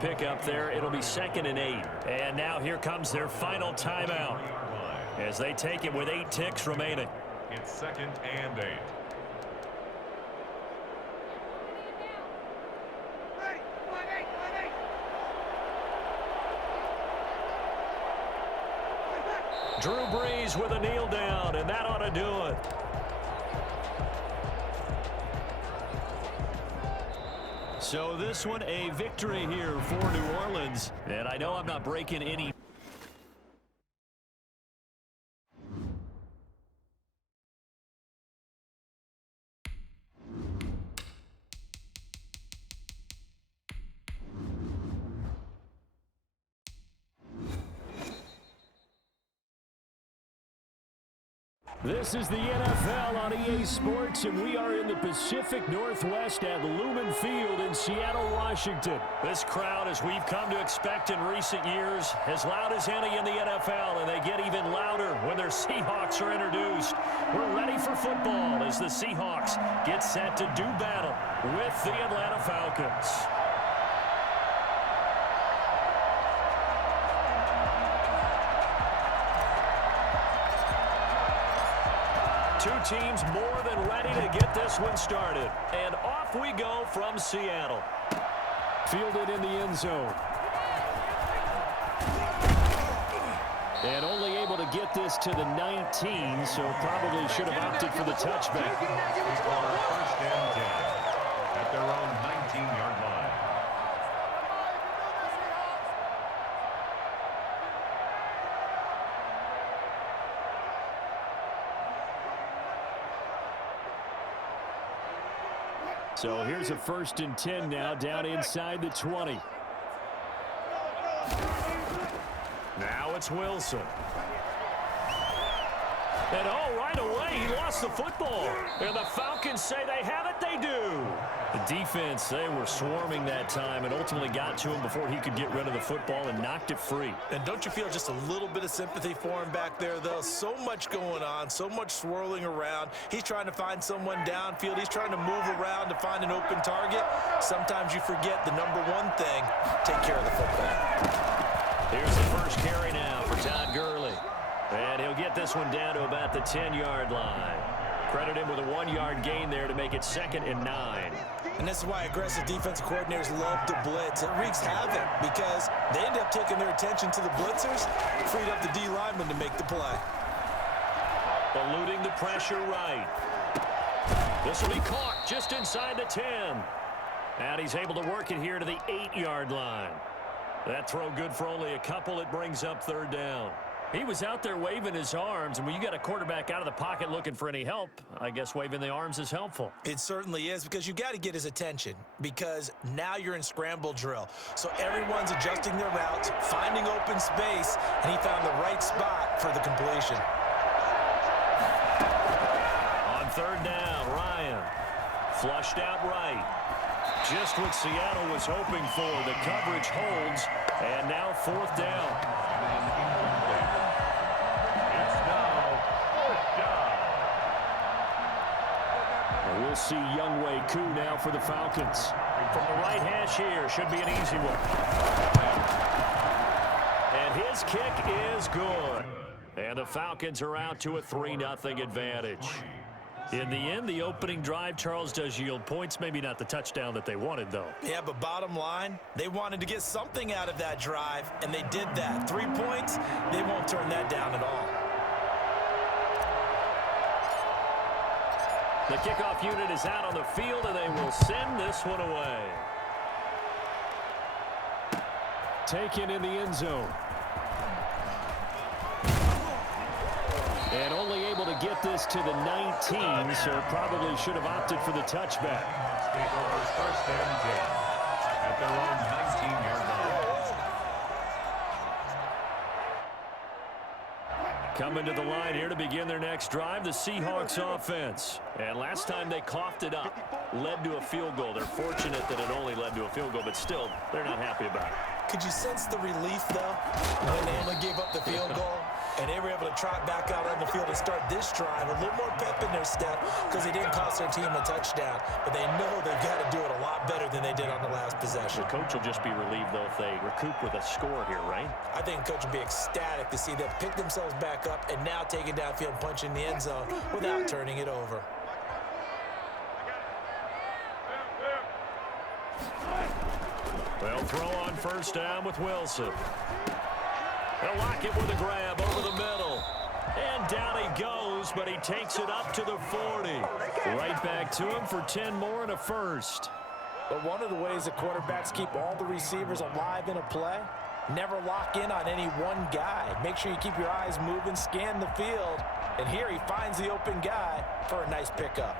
Pick up there. It'll be 2nd and 8. And now here comes their final timeout as they take it with 8 ticks remaining. It's 2nd and 8. Drew Brees with a kneel down, and that ought to do it. So this one, a victory here for New Orleans. And I know I'm not breaking any. This is the NFL on EA Sports, and we are in the Pacific Northwest at Lumen Field in Seattle, Washington. This crowd, as we've come to expect in recent years, as loud as any in the NFL, and they get even louder when their Seahawks are introduced. We're ready for football as the Seahawks get set to do battle with the Atlanta Falcons. Two teams more than ready to get this one started. And off we go from Seattle. Fielded in the end zone. And only able to get this to the 19, so probably should have opted for the touchback. First and 10 at their own 19-yard line. So here's a 1st and 10 now, down inside the 20. Now it's Wilson. And right away, he lost the football. And the Falcons say they have it, they do. The defense, they were swarming that time and ultimately got to him before he could get rid of the football and knocked it free. And don't you feel just a little bit of sympathy for him back there, though? So much going on, so much swirling around. He's trying to find someone downfield. He's trying to move around to find an open target. Sometimes you forget the number one thing, take care of the football. Here's the first carry now for Todd Gurley. And he'll get this one down to about the 10-yard line. Credit him with a 1-yard gain there to make it 2nd and 9. And this is why aggressive defensive coordinators love to blitz. It wreaks havoc because they end up taking their attention to the blitzers, freed up the D lineman to make the play. Eluding the pressure right. This will be caught just inside the 10. And he's able to work it here to the 8-yard line. That throw good for only a couple. It brings up 3rd down. He was out there waving his arms, and when you got a quarterback out of the pocket looking for any help, I guess waving the arms is helpful. It certainly is, because you got to get his attention, because now you're in scramble drill. So everyone's adjusting their routes, finding open space, and he found the right spot for the completion. On 3rd down, Ryan flushed out right. Just what Seattle was hoping for. The coverage holds, and now 4th down. We'll see Younghoe Koo now for the Falcons. From the right hash here, should be an easy one. And his kick is good. And the Falcons are out to a 3-0 advantage. In the end, the opening drive, Charles, does yield points. Maybe not the touchdown that they wanted, though. Yeah, but bottom line, they wanted to get something out of that drive, and they did that. 3 points, they won't turn that down at all. The kickoff unit is out on the field, and they will send this one away. Taken in the end zone. And only able to get this to the 19, so probably should have opted for the touchback. Takeovers 1st and 10 at their own 19-yard line. Coming to the line here to begin their next drive, the Seahawks offense. And last time they coughed it up, led to a field goal. They're fortunate that it only led to a field goal, but still, they're not happy about it. Could you sense the relief, though, when they only gave up the field goal? And they were able to trot back out on the field and start this drive. A little more pep in their step because they didn't cost their team a touchdown. But they know they've got to do it a lot better than they did on the last possession. The coach will just be relieved, though, if they recoup with a score here, right? I think the coach will be ecstatic to see them pick themselves back up and now take it downfield and punch in the end zone without turning it over. They'll throw on first down with Wilson. They'll lock it with a grab over the middle. And down he goes, but he takes it up to the 40. Right back to him for 10 more and a first. But one of the ways that quarterbacks keep all the receivers alive in a play, never lock in on any one guy. Make sure you keep your eyes moving, scan the field. And here he finds the open guy for a nice pickup.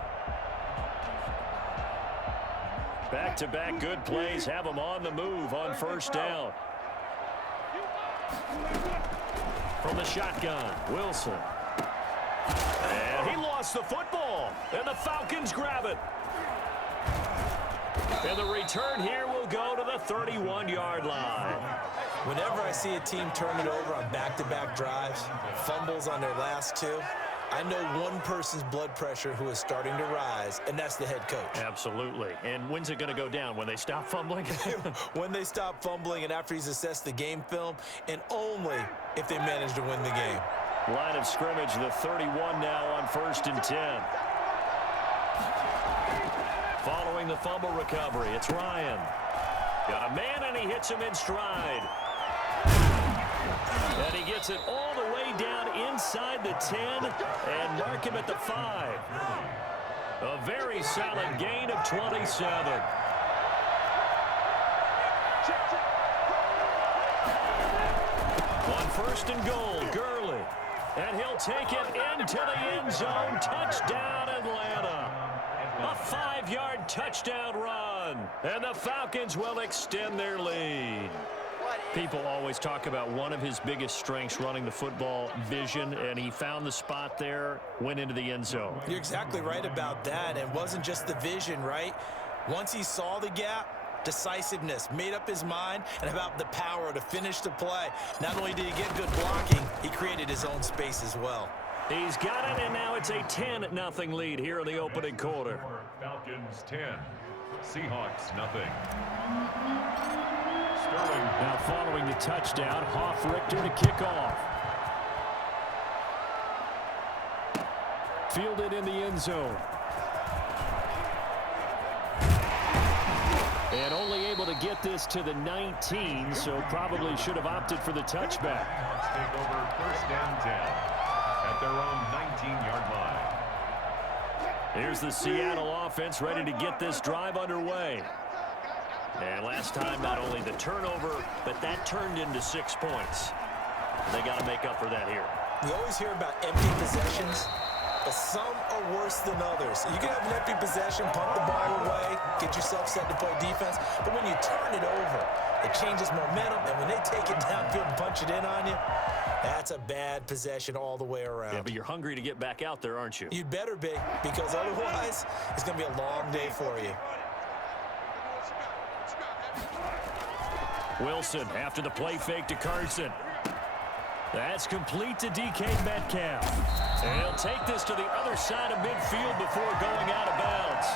Back-to-back good plays have him on the move on first down. From the shotgun, Wilson. And he lost the football, and the Falcons grab it. And the return here will go to the 31-yard line. Whenever I see a team turn it over on back-to-back drives, fumbles on their last two, I know one person's blood pressure who is starting to rise, and that's the head coach. Absolutely. And when's it going to go down? When they stop fumbling? When they stop fumbling and after he's assessed the game film, and only if they manage to win the game. Line of scrimmage, the 31 now on 1st and 10. Following the fumble recovery, it's Ryan. Got a man, and he hits him in stride. And he gets it all the way down inside the 10 and mark him at the 5. A very solid gain of 27. On 1st and goal, Gurley. And he'll take it into the end zone. Touchdown, Atlanta. A 5-yard touchdown run. And the Falcons will extend their lead. People always talk about one of his biggest strengths running the football, vision, and he found the spot there, went into the end zone. You're exactly right about that. And it wasn't just the vision, right? Once he saw the gap, decisiveness, made up his mind, and about the power to finish the play. Not only did he get good blocking, he created his own space as well. He's got it, and now it's a 10-0 lead here in the opening quarter. Falcons 10, Seahawks nothing. Now following the touchdown, Richter to kick off. Fielded in the end zone. And only able to get this to the 19, so probably should have opted for the touchback. Let's take over 1st and 10 at their own 19-yard line. Here's the Seattle offense ready to get this drive underway. And last time, not only the turnover, but that turned into 6 points. They got to make up for that here. We always hear about empty possessions, but some are worse than others. You can have an empty possession, punt the ball away, get yourself set to play defense, but when you turn it over, it changes momentum, and when they take it downfield and punch it in on you, that's a bad possession all the way around. Yeah, but you're hungry to get back out there, aren't you? You'd better be, because otherwise, it's going to be a long day for you. Wilson after the play fake to Carson. That's complete to DK Metcalf. And he'll take this to the other side of midfield before going out of bounds.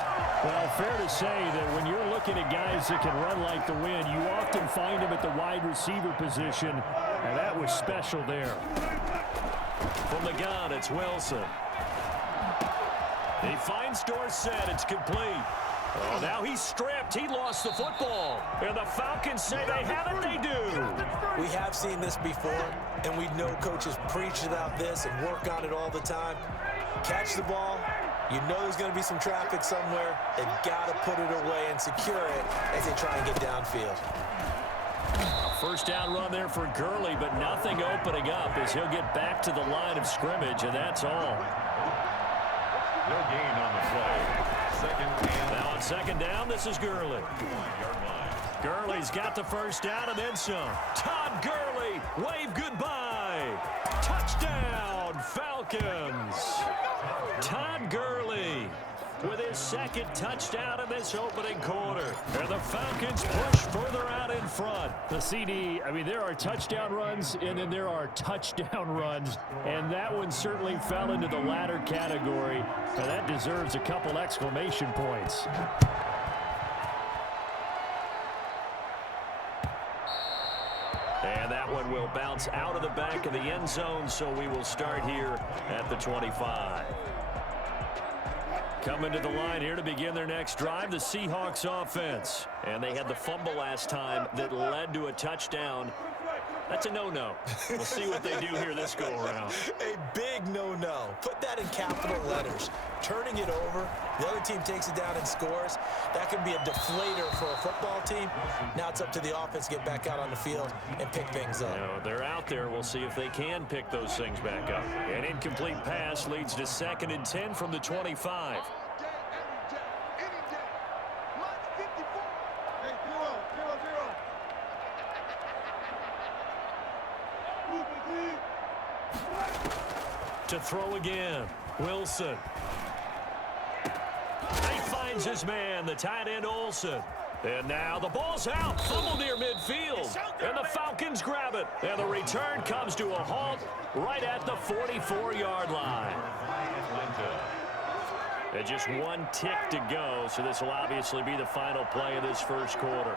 Well, fair to say that when you're looking at guys that can run like the wind, you often find them at the wide receiver position, and that was special there. From the gun, it's Wilson. He finds Dorsett. It's complete. Oh, now he's stripped. He lost the football. And the Falcons say they have it. They do. We have seen this before, and we know coaches preach about this and work on it all the time. Catch the ball. You know there's going to be some traffic somewhere. They've got to put it away and secure it as they try and get downfield. A first down run there for Gurley, but nothing opening up as he'll get back to the line of scrimmage, and that's all. No gain on the play. Now on 2nd down, this is Gurley. Gurley's got the first down and then some. Todd Gurley, wave goodbye. Touchdown, Falcons. Todd Gurley with his second touchdown in this opening quarter. And the Falcons push further out in front. The CD, I mean, there are touchdown runs, and then there are touchdown runs. And that one certainly fell into the latter category. And that deserves a couple exclamation points. And that one will bounce out of the back of the end zone, so we will start here at the 25. Coming to the line here to begin their next drive, the Seahawks offense. And they had the fumble last time that led to a touchdown. That's a no-no. We'll see what they do here this go-around. A big no-no. Put that in capital letters. Turning it over, the other team takes it down and scores. That can be a deflator for a football team. Now it's up to the offense to get back out on the field and pick things up. You know, they're out there. We'll see if they can pick those things back up. An incomplete pass leads to 2nd and 10 from the 25. To throw again, Wilson. He finds his man, the tight end Olsen. And now the ball's out, fumble near midfield. And the Falcons grab it. And the return comes to a halt right at the 44-yard line. And just one tick to go, so this will obviously be the final play of this first quarter.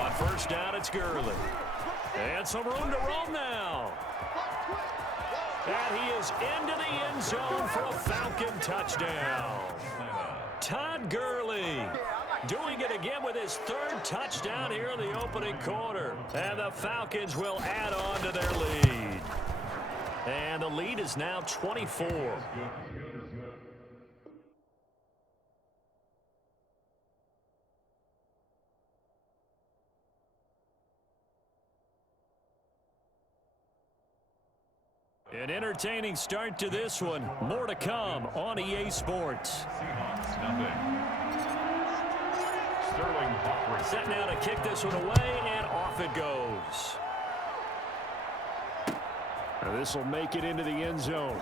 On first down, it's Gurley. And some room to roam now. And he is into the end zone for a Falcon touchdown. Todd Gurley doing it again with his 3rd touchdown here in the opening quarter. And the Falcons will add on to their lead. And the lead is now 24. An entertaining start to this one. More to come on EA Sports. Seahawks nothing. Sterling Buckner. Set now to kick this one away, and off it goes. Now this will make it into the end zone.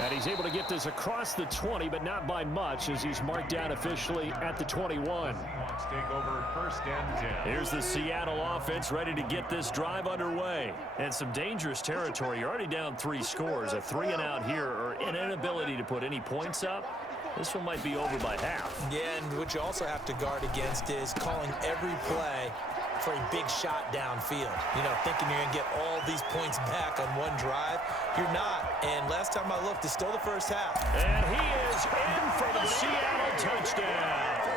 And he's able to get this across the 20, but not by much, as he's marked down officially at the 21. Seahawks take over 1st and 10. Here's the Seattle offense ready to get this drive underway. And some dangerous territory. You're already down 3 scores. A 3-and-out here, or an inability to put any points up. This one might be over by half. Yeah, and what you also have to guard against is calling every play for a big shot downfield. You know, thinking you're going to get all these points back on one drive. You're not. And last time I looked, it's still the first half. And he is in for the Seattle touchdown.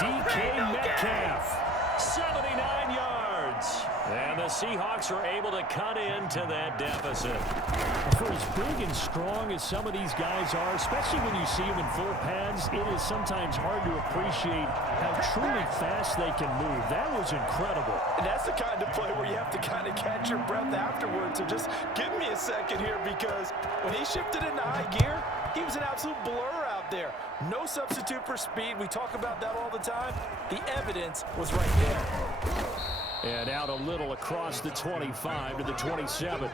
DK Metcalf, 79 yards. And the Seahawks are able to cut into that deficit. For as big and strong as some of these guys are, especially when you see them in full pads, it is sometimes hard to appreciate how truly fast they can move. That was incredible. And that's the kind of play where you have to kind of catch your breath afterwards. So just give me a second here, because when he shifted into high gear, he was an absolute blur out there. No substitute for speed. We talk about that all the time. The evidence was right there. And out a little across the 25 to the 27.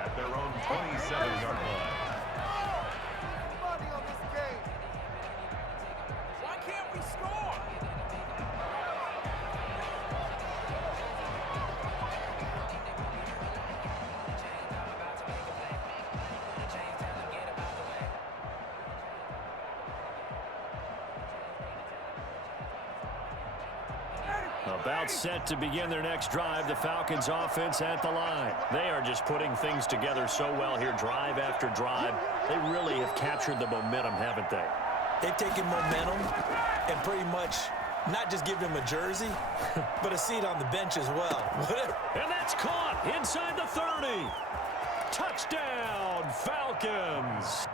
At their own 27-yard line. Why can't we score? About set to begin their next drive, the Falcons offense at the line. They are just putting things together so well here, drive after drive. They really have captured the momentum, haven't they? They've taken momentum and pretty much not just given him a jersey, but a seat on the bench as well. And that's caught inside the 30. Touchdown, Falcons.